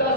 10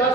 10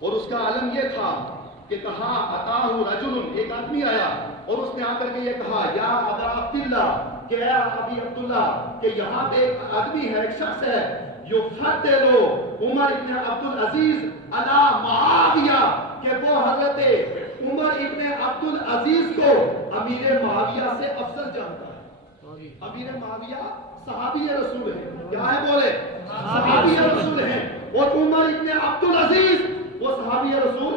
اور اس کا عالم یہ تھا کہ کہا اتاہ رجل، ایک آدمی آیا اور اس نے آ کر کے یہ کہا یا ابا عبداللہ، کہ اے ابی عبداللہ، کہ یہاں پہ ایک آدمی ہے، ایک شخص ہے، یفضل عمر ابن عبدالعزیز علی معاویہ، کہ وہ حضرت عمر ابن عبدالعزیز کو امیر معاویہ سے افضل جانتا ہے۔ امیر معاویہ صحابی رسول ہے، کیا ہے بولے؟ صحابی رسول ہے، اور عمر ابن عبدالعزیز وہ صحابی رسول،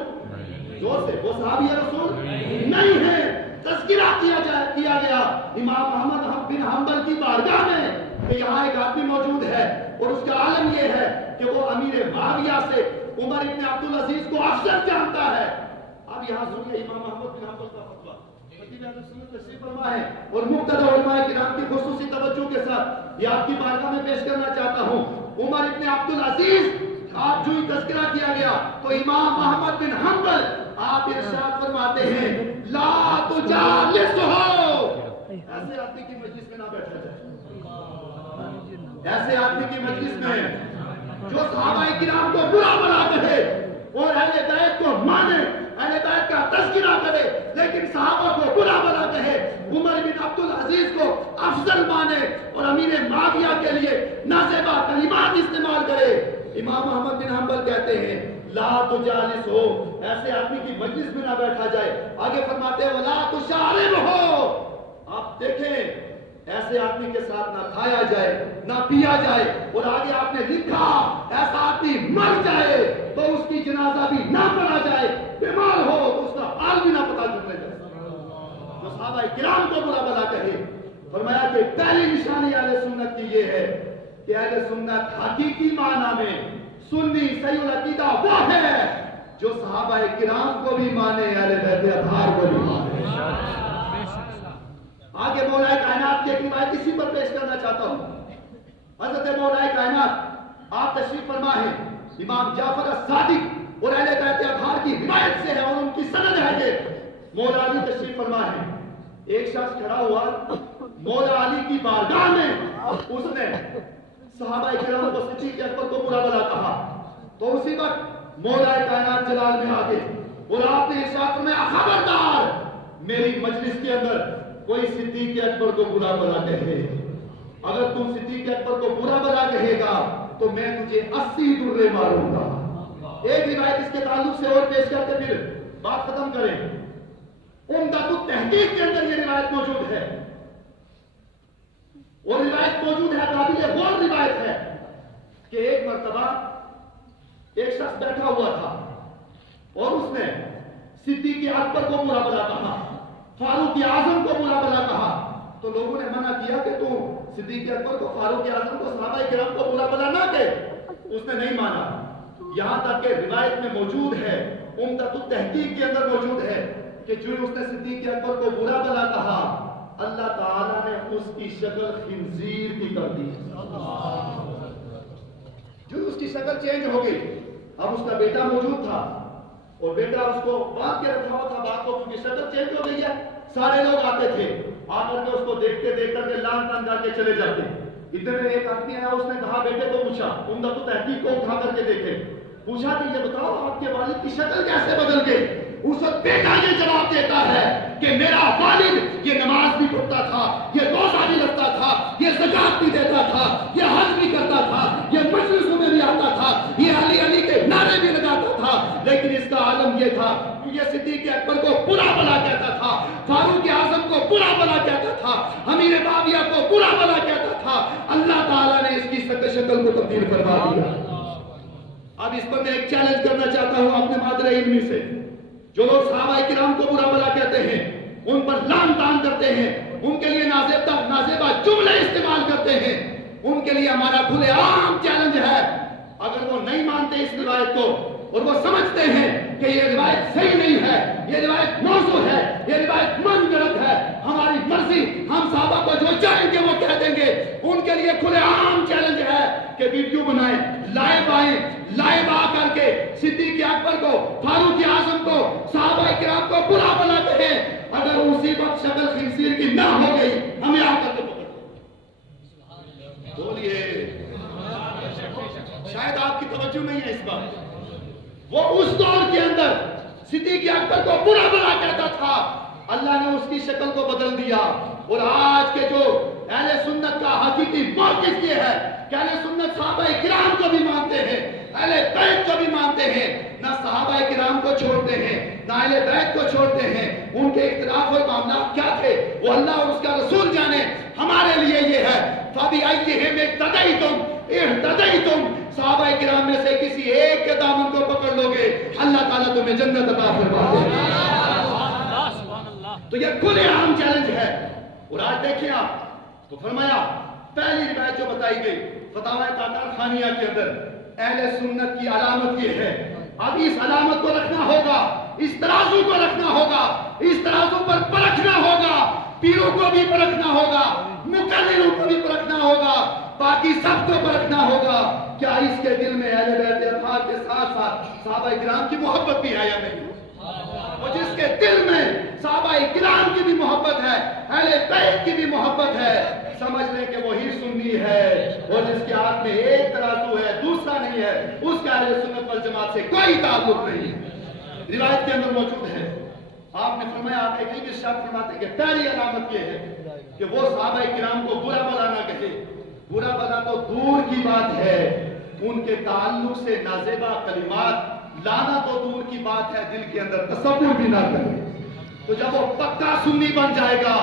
زور سے، وہ صحابی رسول نہیں ہے۔ تذکرہ کیا گیا امام احمد بن حنبل کی بارگاہ میں کہ یہاں ایک آدمی موجود ہے اور اس کا عالم یہ ہے کہ وہ امیر معاویہ سے عمر ابن عبدالعزیز کو افضل جانتا ہے۔ اب یہاں سنیے امام احمد بن حنبل کا فتویٰ، خطیب اہل سنت تشریف فرما ہے، اور مقتدی علماء کرام کی خصوصی توجہ کے ساتھ یہ آپ کی بارگاہ میں پیش کرنا چاہتا ہوں۔ عمر ابن عبدالعزیز آپ جو ہی تذکرہ کیا گیا تو امام احمد بن حنبل آپ ارشاد فرماتے ہیں لا تجالسہ، ایسے آدمی کی مجلس میں نہ بیٹھا جائے، ایسے آدمی کی مجلس میں جو صحابہ کرام کو برا بنا کہے اور اہل بیت کو مانے، اہل بیت کا تذکرہ کرے، لیکن صحابہ کو برا بنا کہے، عمر بن عبدالعزیز کو افضل مانے اور امیر معاویہ کے لیے نازیبہ کلمات استعمال کرے، امام احمد بن حنبل کہتے ہیں لا تجالس ہو، ایسے آدمی کی مجلس میں نہ بیٹھا جائے۔ آگے فرماتے ہیں ولا تشارب ہو، آپ دیکھیں ایسے آدمی کے ساتھ نہ کھایا جائے نہ پیا جائے، اور آگے آپ نے لکھا ایسا آدمی مر جائے تو اس کی جنازہ بھی نہ پڑھا جائے، بیمار ہو تو اس کا حال بھی نہ پتا چلنے جائے۔ جو صحابہ کرام کو برا بلا کہے، فرمایا کہ پہلی نشانی اہل سنت کی یہ ہے کہ اہل سنت حقیقی معنی میں سنی صحیح العقیدہ وہ ہے جو صحابہ کرام کو بھی مانے، اہل بیت اطہار کو بھی مانے۔ آگے مولا کائنات کی ایک روایت اسی پر پیش کرنا چاہتا ہوں۔ حضرت مولا کائنات آپ تشریف فرما ہے، امام جعفر الصادق اور اہل بیت اطہار کی روایت سے ہے اور ان کی سند ہے کہ مولا علی تشریف فرما ہے، ایک شخص کھڑا ہوا مولا علی کی بارگاہ میں، اس نے صحابہ کرام کو صدیق اکبر کو برا بلا کہا، تو اسی وقت مولا کائنات جلال میں آگے اور آپ نے ارشاد فرمایا خبردار میری مجلس کے اندر کوئی صدیق اکبر کو برا بلا کہے، اگر تم صدیق اکبر کو برا بلا کہے گا تو میں تجھے 80 درے ماروں گا۔ ایک روایت اس کے تعلق سے اور پیش کر کے پھر بات ختم کریں۔ عمدۃ التحقیق کے اندر یہ روایت موجود ہے، اور روایت موجود ہے، قابل غور روایت ہے کہ ایک مرتبہ ایک شخص بیٹھا ہوا تھا اور اس نے صدیق اکبر کو برا بلا کہا، فاروق اعظم کو برا بلا کہا، تو لوگوں نے منع کیا کہ تو صدیق اکبر کو، فاروق اعظم کو، صحابہ کرام کو برا بلا نہ کہ، اس نے نہیں مانا، یہاں تک کہ روایت میں موجود ہے، عمدۃ التحقیق کے اندر موجود ہے کہ جو اس نے صدیق اکبر کو برا بلا کہا، اللہ تعالیٰ نے اس کی شکل خنزیر کی کر دی، جو اس کی شکل چینج ہو گئی۔ اب اس کا بیٹا موجود تھا اور بیٹا اس کو باندھ کے رکھا ہوا تھا، باپ کو کیونکہ شکل چینج ہو گئی ہے، سارے لوگ آتے تھے، آ کر کے اس کو دیکھتے دیکھ کر کے لان تان جا کے چلے جاتے۔ اتنے میں ایک آدمی آیا، اس نے کہا بیٹے کو پوچھا، عمدۃ التحقیق کو اٹھا کر کے دیکھے، پوچھا کہ یہ بتاؤ آپ کے والد کی شکل کیسے بدل گئی؟ اس وقت بیٹا یہ جواب دیتا ہے کہ میرا والد یہ نماز بھی پڑھتا تھا، یہ روزہ بھی رکھتا تھا، یہ زکات بھی دیتا تھا، یہ حج بھی کرتا تھا، یہ مجلسوں میں بھی آتا تھا، یہ علی علی کے نعرے بھی لگاتا تھا، لیکن اس کا عالم یہ تھا کہ یہ صدیق اکبر کو برا بلا کہتا تھا، فاروق اعظم کو برا بلا کہتا تھا، امیر معاویہ کو برا بلا کہتا تھا۔ اللہ تعالیٰ نے اس کی شکل کو تبدیل فرما دیا۔ اب اس پر میں ایک چیلنج کرنا چاہتا ہوں اپنے مادر علمی سے، جو لوگ صحابہ کرام کو برا بلا کہتے ہیں، ان پر لعن طعن کرتے ہیں، ان کے لیے نازیبہ جملے استعمال کرتے ہیں، ان کے لیے ہمارا کھلے عام چیلنج ہے، اگر وہ نہیں مانتے اس روایت کو اور وہ سمجھتے ہیں کہ یہ روایت صحیح نہیں ہے، یہ روایت موضوع ہے، یہ روایت من گڑت ہے، ہماری مرضی، ہم صحابہ کو جو چاہیں گے وہ کہہ دیں گے، ان کے لیے کھلے عام چیلنج ہے کہ ویڈیو بنائیں، لائیو آئیں، لائیو آ کر کے صدیق اکبر کو، فاروق اعظم کو، صحابہ کرام کو برا بلا کہیں، اگر اسی وقت شکل خنزیر کی نہ ہو گئی ہمیں آ کر کے پکڑ بولیے، شاید آپ کی توجہ نہیں ہے اس بات، وہ اس دور کے اندر صدیق اکبر کو برا بلا کہتا تھا، اللہ نے اس کی شکل کو بدل دیا، اور آج کے جو اہل سنت کا حقیقی موقف یہ ہے کہ اہل سنت صحابہ کرام کو بھی مانتے ہیں، اہل بیت کو بھی مانتے ہیں، نہ صحابہ کرام کو چھوڑتے ہیں نہ اہل بیت کو چھوڑتے ہیں۔ ان کے اختلاف اور معاملات کیا تھے وہ اللہ اور اس کا رسول جانے، ہمارے لیے یہ ہے فَبِأَيِّهِمْ اقْتَدَيْتُمْ اهْتَدَيْتُمْ، صحابہ کرام میں سے کسی ایک کے دامن کو پکڑ لو گے اللہ تعالیٰ تمہیں جنت عطا فرما دے گا۔ تو یہ کھلے عام چیلنج ہے۔ اور آج دیکھیں آپ تو فرمایا پہلی روایت جو بتائی گئی فتاوی تاتار خانیہ کے اندر اہل سنت کی علامت یہ ہے، اب اس علامت کو رکھنا ہوگا، اس ترازو کو رکھنا ہوگا، اس ترازو پر پرکھنا ہوگا، پیروں کو بھی پرکھنا ہوگا، مقرروں کو بھی پرکھنا ہوگا، باقی سب کو پرکھنا ہوگا، کیا اس کے دل میں اہل بیت اطہار کے ساتھ ساتھ صحابہ کرام کی محبت بھی ہے یا نہیں؟ اور جس کے دل میں صحابہ کرام کی بھی محبت ہے، اہل بیت کی بھی محبت ہے، سمجھ لیں کہ وہی سنی ہے، اور جس کے ہاتھ میں ایک ترازو ہے دوسرا نہیں ہے، اس کا اہل سنت والجماعت سے کوئی تعلق نہیں ہے۔ روایت کے اندر موجود ہے، آپ نے فرمایا، آپ ایک بھی ارشاد فرماتے ہیں کہ پہلی علامت یہ ہے کہ وہ صحابہ کرام کو برا بلا نہ کہے، برا بلا تو دور کی بات ہے، ان کے تعلق سے نازیبا کلمات لانا تو دور کی بات ہے، دل کے اندر تصور بھی نہ کرے۔ تو جب وہ پکا سنی بن جائے گا،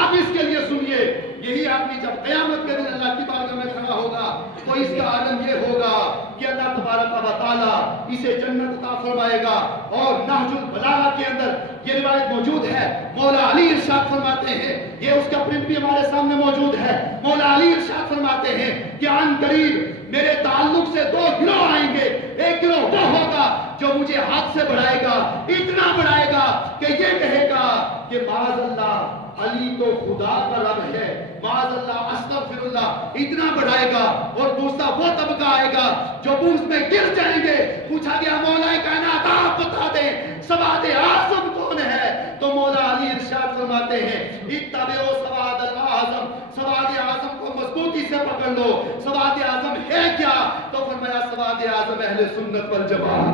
آپ اس کے لیے سنیے، یہی آدمی جب قیامت کے دن اللہ کی بارگاہ میں کھڑا ہوگا تو اس کا عالم یہ ہوگا کہ اللہ تبارک و تعالی اسے جنت عطا فرمائے گا۔ اور نہج البلاغہ کے اندر یہ روایت موجود ہے، مولا علی ارشاد فرماتے ہیں، یہ اس کا پرنٹ بھی ہمارے سامنے موجود ہے، مولا علی ارشاد فرماتے ہیں کہ عن قریب میرے تعلق سے دو گروہ آئیں گے، ایک گروہ وہ ہوگا جو مجھے ہاتھ سے بڑھائے گا، اتنا بڑھائے گا کہ یہ کہے گا کہ معاذ اللہ علی تو خدا کا رب ہے، معاذ اللہ استغفر اللہ، اتنا بڑھائے گا۔ اور دوسرا وہ طبقہ آئے گا جو بوجھ میں گر جائیں گے، پوچھا گیا مولا کائنات آپ بتا دیں سواد اعظم کون ہے؟ تو مولا علی ارشاد فرماتے ہیں اتبعوا سواد الاعظم، سواد اعظم کو مضبوطی سے پکڑ لو۔ سواد اعظم ہے کیا؟ تو فرمایا سواد اعظم اہل سنت والجماعت ہے۔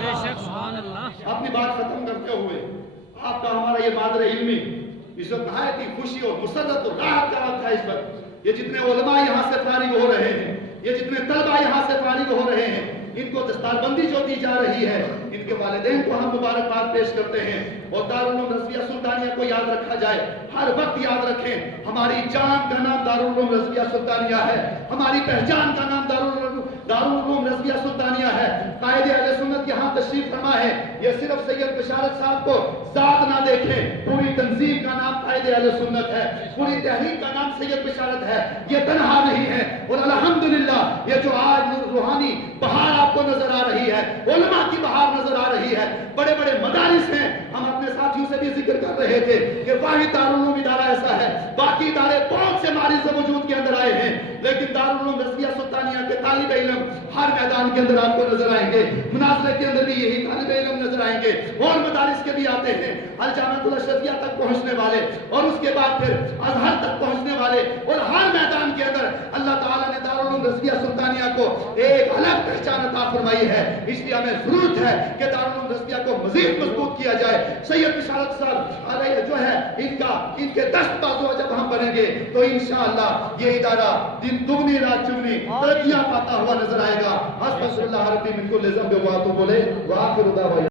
بے شک سبحان اللہ۔ اپنی بات ختم کرتے ہوئے آپ کا ہمارا یہ مادر علمی اس وقت نہایت ہی خوشی اور مسرت اور راحت کا وقت ہے۔ اس وقت یہ جتنے علماء یہاں سے فارغ ہو رہے ہیں، یہ جتنے طلبہ یہاں سے فارغ ہو رہے ہیں، ان کو دستار بندی جو دی جا رہی ہے، ان کے والدین کو ہم مبارکباد پیش کرتے ہیں۔ اور دارالعلوم رضویہ سلطانیہ کو یاد رکھا جائے، ہر وقت یاد رکھیں ہماری جان کا نام دارالعلوم رضویہ سلطانیہ ہے، ہماری پہچان کا نام دارالعلوم رضویہ سلطانیہ ہے۔ قائد اہل سنت یہاں تشریف فرما ہے، یہ صرف سید بشارت صاحب کو ذات نہ دیکھیں، پوری تنظیم کا نام قائد اہل سنت ہے، پوری تحریک کا نام سید بشارت ہے، یہ تنہا نہیں ہے۔ اور الحمدللہ یہ جو آج روحانی بہار آپ کو نظر آ رہی ہے، علماء کی بہار نظر آ رہی ہے، بڑے بڑے مدارس ہیں۔ ہم اپنے ساتھیوں سے بھی ذکر کر رہے تھے کہ واحد دارالعلوم ادارہ ایسا ہے، باقی ادارے بہت سے ماریض وجود کے اندر آئے ہیں، لیکن دارالعلوم رضویہ سلطانیہ کے طالب علم ہر میدان کے اندر آپ کو نظر آئیں گے، مناظرے کے اندر بھی یہی طالب علم نظر آئیں گے، اور مدارس کے بھی آتے ہیں، الجامعۃ الاشرفیہ تک پہنچنے والے، اور اس کے بعد پھر ازہر تک پہنچنے والے، اور ہر میدان کے اندر اللہ تعالیٰ نے دارالعلوم رضویہ سلطانیہ کو ایک الگ پہچان عطا فرمائی ہے۔ اس لیے ہمیں ضرورت ہے کہ دارالعلوم رضویہ کو مزید مضبوط کیا جائے۔ سید بشارت صاحب علیہ جو ہے ان کے دست بازو جب ہم بنیں گے تو انشاءاللہ یہ ادارہ دن دگنی رات چگنی ترقیاں پاتا ہوا نظر آئے گا۔ استغفر اللہ ربی من کل ذنب و اتوب الیہ وآخر دعوانا